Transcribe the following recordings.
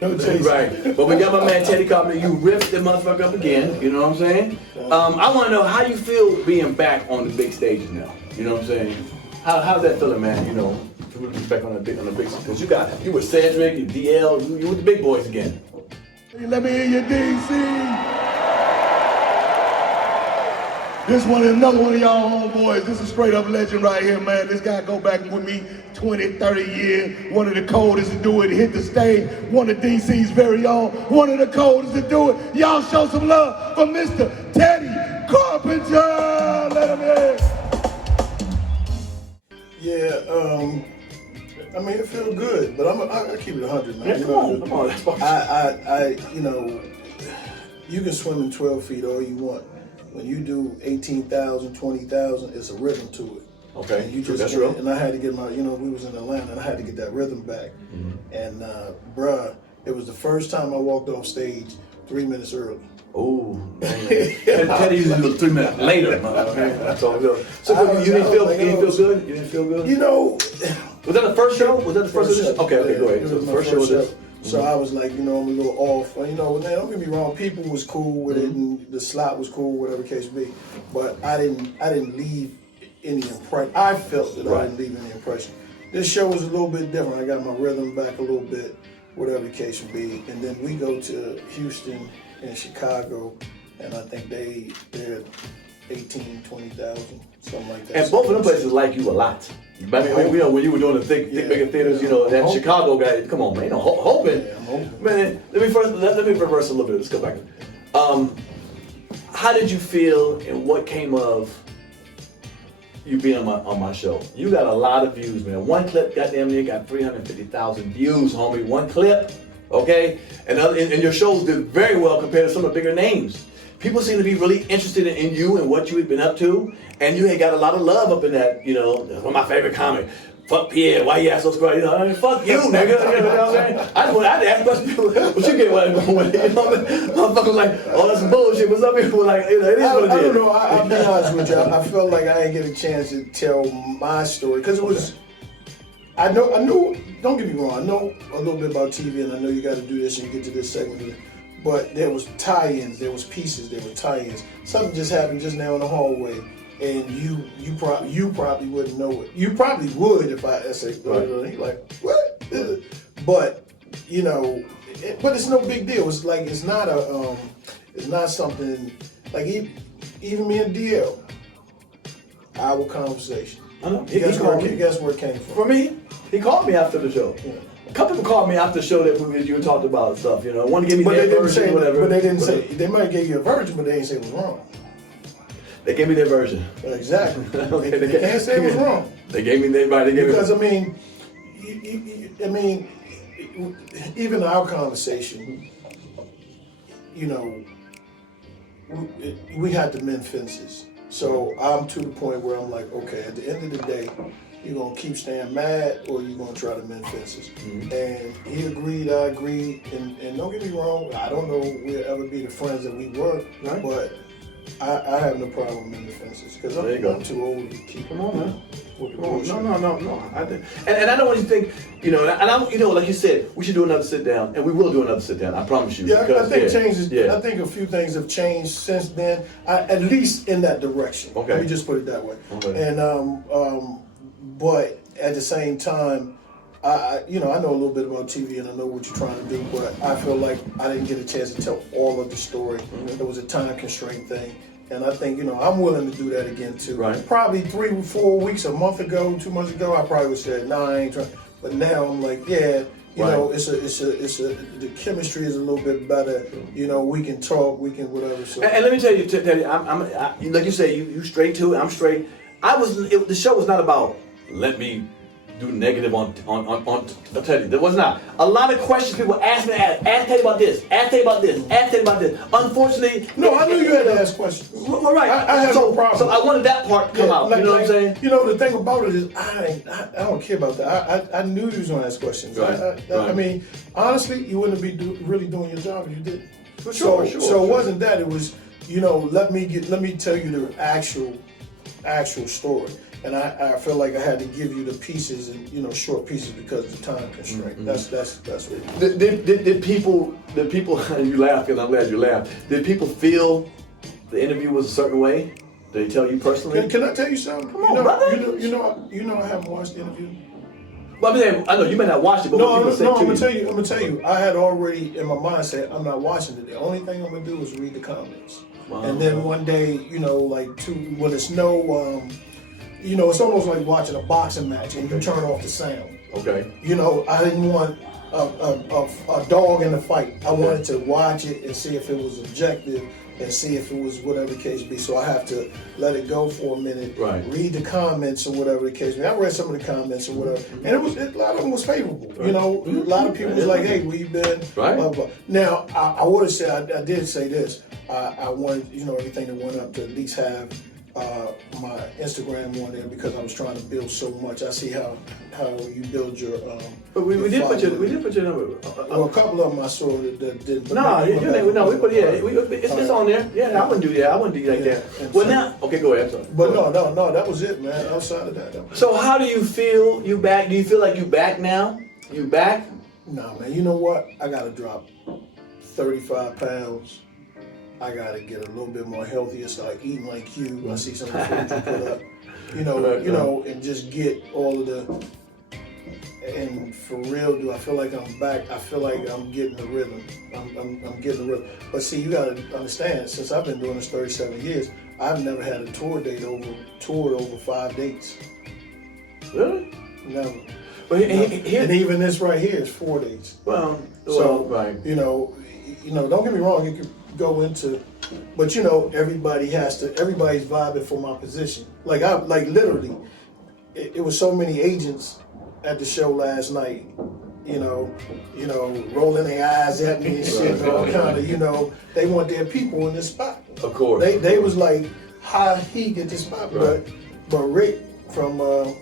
No chasing. Right. But we got my man Teddy Carpenter. You ripped the motherfucker up again. You know what I'm saying? I want to know how you feel being back on the big stages now. You know what I'm saying? How's that feeling, man? You know, to be back on the big stage. Because you were Cedric, you DL, you with the big boys again. Let me hear your DC. This one is another one of y'all homeboys. This is straight up legend right here, man. This guy go back with me 20, 30 years. One of the coldest to do it, hit the stage. One of DC's very own. One of the coldest to do it. Y'all show some love for Mr. Teddy Carpenter. Let him in. Yeah, I mean, it feels good, but I keep it 100, man. Yeah, come on. That's fine. You know, you can swim in 12 feet all you want. When you do 18,000, 20,000, it's a rhythm to it. Okay, and that's real. And I had to get my, you know, we was in Atlanta, and I had to get that rhythm back. And bruh, it was the first time I walked off stage 3 minutes early. Oh, Teddy usually do 3 minutes later. That's all good. So you didn't feel good? You didn't feel good? You know, was that the first show? Was that the first show? Okay, yeah, go ahead. It So was the my first show. So I was like, you know, I'm a little off. You know, don't get me wrong, people was cool with it, and the slot was cool, whatever the case be. But I didn't leave any impression. I felt that I didn't leave any impression. This show was a little bit different. I got my rhythm back a little bit, whatever the case would be. And then we go to Houston and Chicago, and I think they're 18, 20,000, something like that. And both of them places like you a lot. I mean, you know, when you were doing the thick bigger theaters, you know, that Chicago guy, come on, man, you know, hoping. Yeah, I'm hoping. Man, let me reverse a little bit. Let's go back. How did you feel and what came of you being on my show? You got a lot of views, man. One clip, goddamn near got 350,000 views, homie. One clip, okay? And your shows did very well compared to some of the bigger names. People seem to be really interested in you and what you had been up to, and you had got a lot of love up in that, you know, one of my favorite comic. Fuck Pierre, why you ask so square? You know, I mean, fuck you, nigga. You know what I'm saying? I had to ask questions. What you get what I'm going with? You know what I mean? Motherfuckers like, oh, that's some bullshit. But some people like, you know, it is what it is. I don't know. I'll be honest with you. I felt like I didn't get a chance to tell my story because it was. I know. Don't get me wrong. I know a little bit about TV, and I know you got to do this and you get to this segment. But there was tie-ins, there was pieces, there were tie-ins. Something just happened just now in the hallway, and you probably wouldn't know it. You probably would if I said, like, what? But you know, but it's no big deal. It's like it's not something like even me and DL, our conversation. I know. Guess where it came from? For me, he called me after the show. Yeah. A couple people called me after the show that you talked about stuff, you know. One to give me their version, whatever. But they didn't say, they might give you a version, but they didn't say it was wrong. They gave me their version. Exactly. Okay, they can't say it was wrong. They gave me their version. Because, I mean, even our conversation, you know, we had to mend fences. So I'm to the point where I'm like, okay, at the end of the day, you're going to keep staying mad or you're going to try to mend fences. And he agreed, I agreed. And don't get me wrong, I don't know we'll ever be the friends that we were, but I have no problem mending fences because I'm too old to keep them on, man. No. And I don't want you to think, you know, and I, you know, like you said, we should do another sit down, and we will do another sit down. I promise you. Yeah, I think changes. Yeah. I think a few things have changed since then. At least in that direction. Okay. Let me just put it that way. Okay. And but at the same time, I know a little bit about TV and I know what you're trying to do, but I feel like I didn't get a chance to tell all of the story. There was a time constraint thing. And I think, you know, I'm willing to do that again too. Right. Probably 3 or 4 weeks, a month ago, 2 months ago, I probably would say, nah, I ain't trying. But now I'm like, yeah, you know, the chemistry is a little bit better. You know, we can talk, we can whatever. So. And let me tell you, Teddy, I'm like you say, you straight to it, I'm straight. The show was not about let me do negative on Teddy. There was not. A lot of questions people ask me, ask Teddy about this, ask Teddy about this, ask Teddy about this. Unfortunately, no, I knew you had to ask questions. Well, right. I have no problem. So I wanted that part to come out. You know what I'm saying? You know, the thing about it is, I don't care about that. I knew you was gonna ask questions. Right. I mean, honestly, you wouldn't be really doing your job if you didn't. For sure. Sure. So it wasn't that. It was, you know, let me tell you the actual story. and I feel like I had to give you the pieces and short pieces because of the time constraint. That's what. Did people? You laugh because I'm glad you laughed. Did people feel the interview was a certain way? Did they tell you personally? Can I tell you something? Come on, brother. You know I haven't watched the interview. Well, I know you may not watch it, but what people say I'm gonna tell you. I had already in my mindset, I'm not watching it. The only thing I'm gonna do is read the comments. Wow. And then one day, when it's no, it's almost like watching a boxing match and you turn off the sound. Okay. I didn't want a dog in the fight. I wanted to watch it and see if it was objective and see if it was whatever the case be. So I have to let it go for a minute, right. Read the comments or whatever the case be. I read some of the comments or whatever, and a lot of them was favorable. Right. A lot of people was like, "Hey, where you been?" Right. Blah, blah. Now, I would have said, I did say this. I wanted, everything that went up to at least have my Instagram on there because I was trying to build so much. I see how you build your. But we did put your number. Well, a couple of them I saw that didn't. We put it's on there. Yeah, I wouldn't do that. I wouldn't do you like that. Well, now, okay, go ahead. I'm sorry. But no, that was it, man. Outside of that. So how do you feel? You back? Do you feel like you back now? You back? No, man. You know what? I gotta drop 35 pounds. I gotta get a little bit more healthier, start eating like you. I see some of the food you put up, and just get all of the. And for real, do I feel like I'm back? I feel like I'm getting the rhythm. I'm getting the rhythm. But see, you gotta understand. Since I've been doing this 37 years, I've never had a toured over 5 dates. Really? Never. But and even this right here is 4 dates. Well, right. Don't get me wrong. You could go into, but everybody's vibing for my position. Like literally, it was so many agents at the show last night. Rolling their eyes at me and shit. All kind of, they want their people in this spot. Of course. They was like, how he get this spot, right. but Rick from the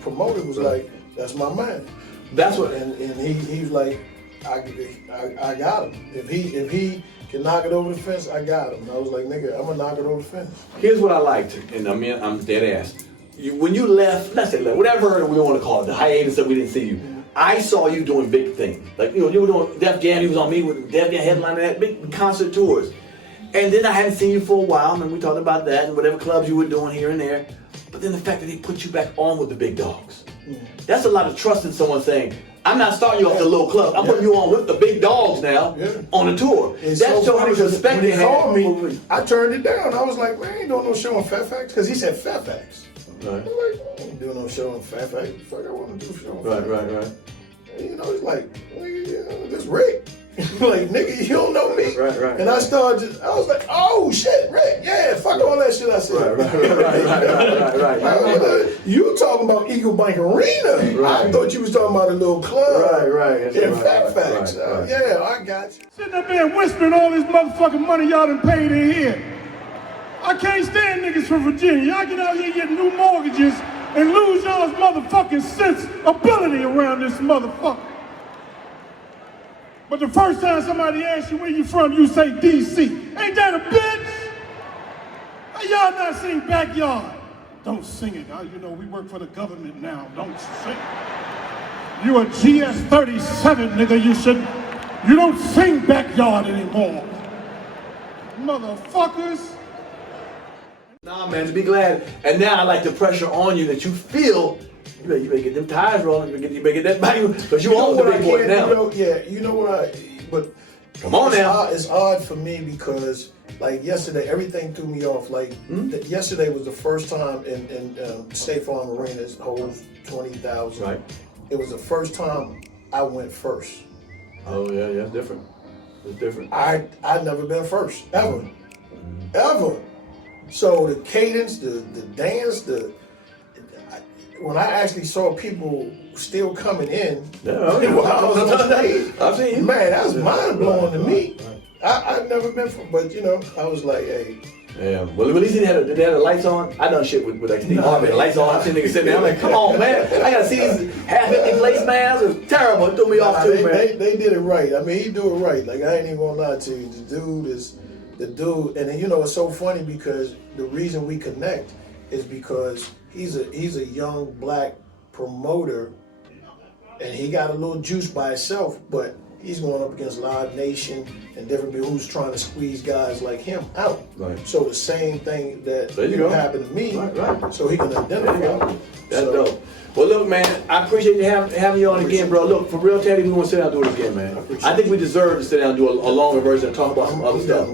promoter was like, that's my man. That's what, and he was like, I got him. If he can knock it over the fence, I got him. And I was like, nigga, I'm gonna knock it over the fence. Here's what I liked, and I'm dead ass. When you left, let's say whatever we want to call it, the hiatus that we didn't see you. I saw you doing big things. Like you were doing Def Jam. You was on me with Def Jam headlining that big concert tours. And then I hadn't seen you for a while, and we talked about that and whatever clubs you were doing here and there. But then the fact that they put you back on with the big dogs. That's a lot of trust in someone saying, I'm not starting you off the little club. I'm putting you on with the big dogs now on a tour. It's That's so much respect when they he called had. me, I turned it down. I was like, man, I ain't doing no show in Fairfax. Because he said Fairfax. Right. I'm like, I ain't doing no show in Fairfax. Fuck, I want to do a show in Fairfax. Right. And, he's like, nigga, this Rick. Like, nigga, you don't know me. Right. And I was like, oh shit, Rick, yeah, fuck all that shit I said. Right. You talking about Eagle Bank Arena. I thought you was talking about a little club. Right. In Fairfax. Yeah, I got you. Sitting up there whispering all this motherfucking money y'all done paid in here. I can't stand niggas from Virginia. Y'all get out here getting new mortgages and lose y'all's motherfucking sense ability around this motherfucker. But the first time somebody asks you where you from, you say D.C. Ain't that a bitch? How y'all not sing Backyard? Don't sing it. We work for the government now. Don't sing. You a GS-37, nigga. You don't sing Backyard anymore. Motherfuckers. Nah, man, to be glad. And now I like the pressure on you that you feel you better get them tires rolling. You better get that body because you own the big boy now. But come on now. It's odd for me because like yesterday, everything threw me off. Like yesterday was the first time in State Farm Arena's holds 20,000. Right. It was the first time I went first. Oh yeah, it's different. It's different. I'd never been first ever. So the cadence, the dance, when I actually saw people still coming in, I was on stage. I've seen you. Man, that was mind blowing to me. I've never been from, but I was like, hey. Yeah, well, at least they had the lights on. I done shit with like Steve Harvey, the lights on. I seen niggas sitting there. I'm like, come on, man. I gotta see these half-empty place masks. It was terrible. It threw me off too, man. They did it right. I mean, he do it right. Like, I ain't even gonna lie to you. The dude, and then, it's so funny because the reason we connect is because he's a young black promoter, and he got a little juice by himself, but he's going up against Live Nation and different people who's trying to squeeze guys like him out. Right. So the same thing that happened to me, right. so he can identify. That's dope. Well, look, man, I appreciate you having you on again, bro. Look, for real, Teddy, we want to sit down and do it again, man. I think we deserve to sit down and do a longer version and talk about some other stuff.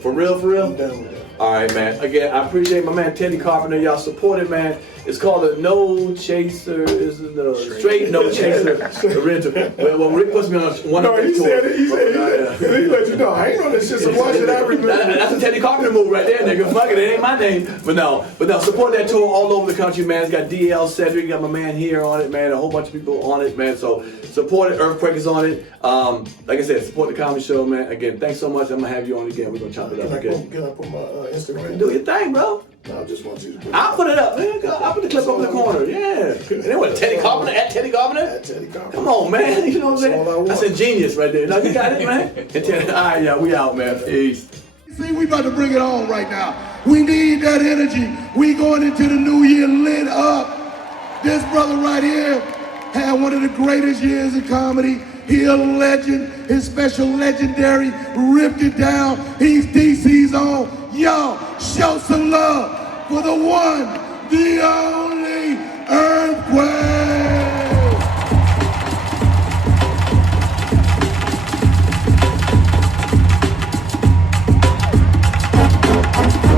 For real, for real? I'm done with that. All right, man. Again, I appreciate my man Teddy Carpenter. Y'all support it, man. It's called a No Chaser. Is the straight No Chaser rental. Well, Rick puts me on one of those tours. He let you know, I ain't on this shit, so why should I remember? That's a Teddy Carpenter move right there, nigga. Fuck it, it ain't my name. But no, support that tour all over the country, man. It's got DL Cedric, got my man here on it, man. A whole bunch of people on it, man. So support it. Earthquake is on it. Like I said, support the comedy show, man. Again, thanks so much. I'm gonna have you on again. We're gonna chop it up again. Can I put my Instagram? Do your thing, bro. No, I just want you to put I'll put it up, man. I'll put the clip up in the corner. Yeah. And then what, Teddy Carpenter? At Teddy Carpenter? At Teddy Carpenter. Come on, man. You know what I'm saying? That's ingenious right there. Now, you got it, man? And Teddy, all right, yeah, we out, man. Peace. See, we about to bring it on right now. We need that energy. We going into the new year lit up. This brother right here had one of the greatest years in comedy. He a legend. His special legendary ripped it down. He's DC's own. Y'all, show some love for the one, the only Earthquake.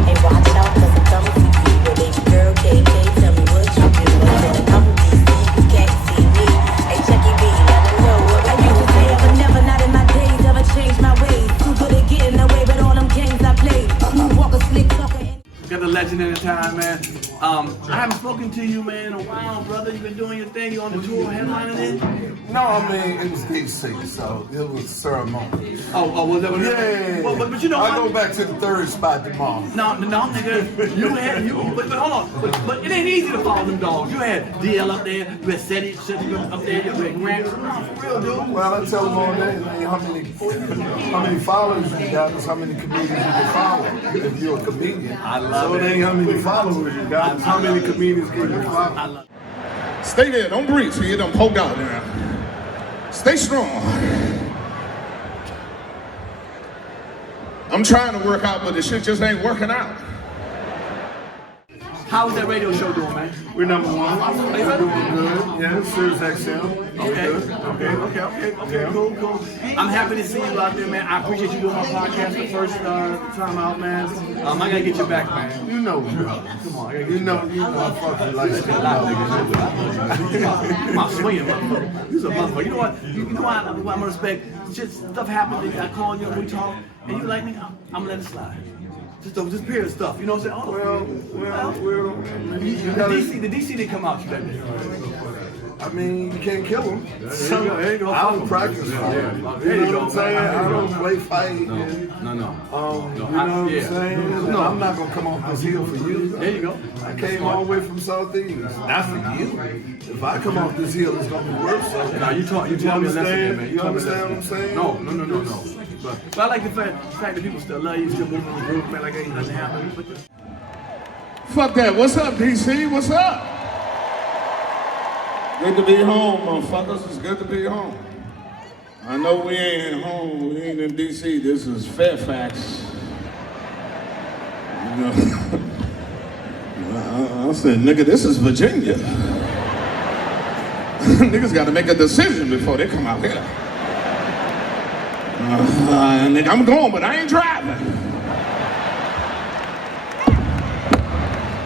Hey, watch out, 'cause I'm coming for you. Well, baby girl, KK, tell me what you do. I'm from DC, you can't see me. Hey, Chucky B, let me know what I used to say. But never, not in my days, ever changed my ways. Too good at getting away with all them games I played. Smooth walker, slick talker. Got the legend in the time, man. I haven't spoken to you, man, in a while, brother. You've been doing your thing. You on the tour, headlining it? No, I mean, it was DC, so it was ceremony. Oh, was that what it was? Yeah. Well, but you know, I go back to the third spot tomorrow. No, nigga. But hold on. But it ain't easy to follow them dogs. You had DL up there. You had Seti up there. You had Grant. No, for real, dude. Well, I tell them all day, man, how many followers you got is how many comedians you can follow. If you're a comedian. I love so it ain't how many followers you got, it's how many comedians can you follow. I love it. Stay there, don't breathe, so you don't hold out there. Stay strong. I'm trying to work out, but the shit just ain't working out. How is that radio show doing, man? We're number one. We're doing good. Yeah, Sirius XM. Okay, cool. I'm happy to see you out there, man. I appreciate you doing my podcast the first time out, man. I gotta get you back, man. You know, come on. You know, I fucking like that. You're my swinging motherfucker. You're a motherfucker. You know what? You know why I'm gonna respect? Just stuff happened. I call you and we talk, and you like, nigga, I'm gonna let it slide. Just period stuff. You know what I'm saying? The DC didn't come out you that day. I mean, you can't kill them. There you go. I don't practice fight. You know what I'm saying? I don't play fight. No. You know what I'm saying? No, I'm not going to come off this hill for you. There you go. I came all the way from Southeast. Not for you. If I come off this hill, it's going to be worse. No, you tell me a lesson, man. You understand what I'm saying? No. But I like the fact that people still love you, still moving in the group, man, like ain't nothing happening. Fuck that. What's up, DC? What's up? Good to be home, motherfuckers. It's good to be home. I know we ain't home. We ain't in DC. This is Fairfax. You know, I said, nigga, this is Virginia. Niggas got to make a decision before they come out here. Nigga, I'm going, but I ain't driving.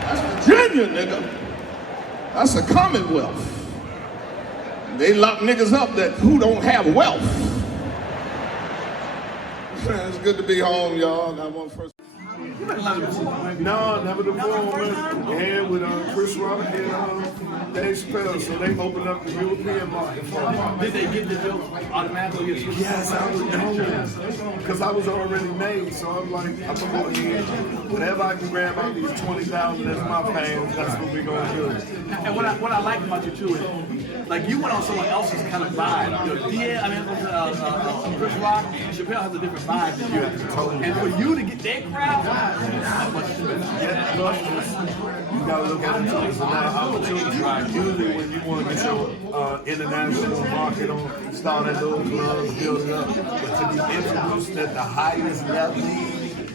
That's Virginia, nigga. That's a commonwealth. They lock niggas up who don't have wealth. It's good to be home, y'all. That one first. No, never before. And with Chris Rock and Dave Chappelle, so they opened up the European market for me. Did they get the deal automatically? Yes, I was known because I was already made. So I'm like, I'm going to whatever I can grab out these 20,000 as my fans. That's what we're gonna do. And what I like about you too is, like, you went on someone else's kind of vibe. You know, Chris Rock, Chappelle has a different vibe than you. And for you to get that crowd, Yet, you gotta look at it too as another opportunity. Usually when you want to get your international market on, start at little clubs, build it up. But to be introduced at the highest level,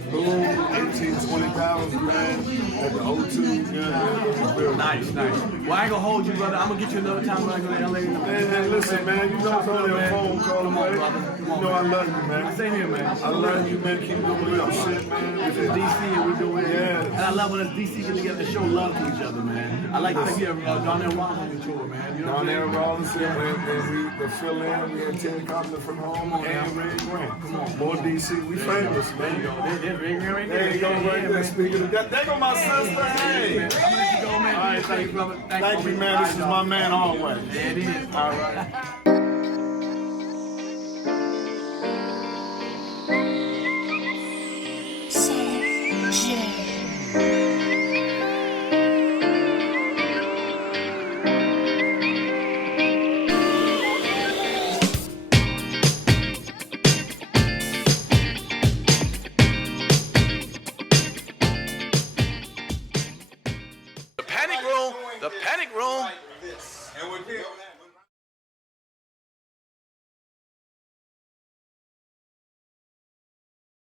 boom, 18, 20,000, man, at the O2, you know, real Nice. Well, I ain't gonna hold you, brother. I'm gonna get you another time when I go to LA. Man, listen, man, you know it's only a phone call away. You know I love you, man. Same here, man. I love you, man. Keep doing your shit, man. This is DC and we're doing it. Yeah. And I love when us DC get together and show love to each other, man. I like to hear Donnell Rollins on the tour, man. You know what I'm Donnell saying? Rollins, and we the fill in, we had Terry Carpenter from home, and Ray Grant. Come on. More DC, we famous, There you man. go. There's Ring right there. There you go, right there. Speaking of that, there go my sister. Hey. I'm gonna let you go, man. All right, Thank you, brother. Thank you, man. This is my man always. Yeah, it is. All right. The panic room. And with him.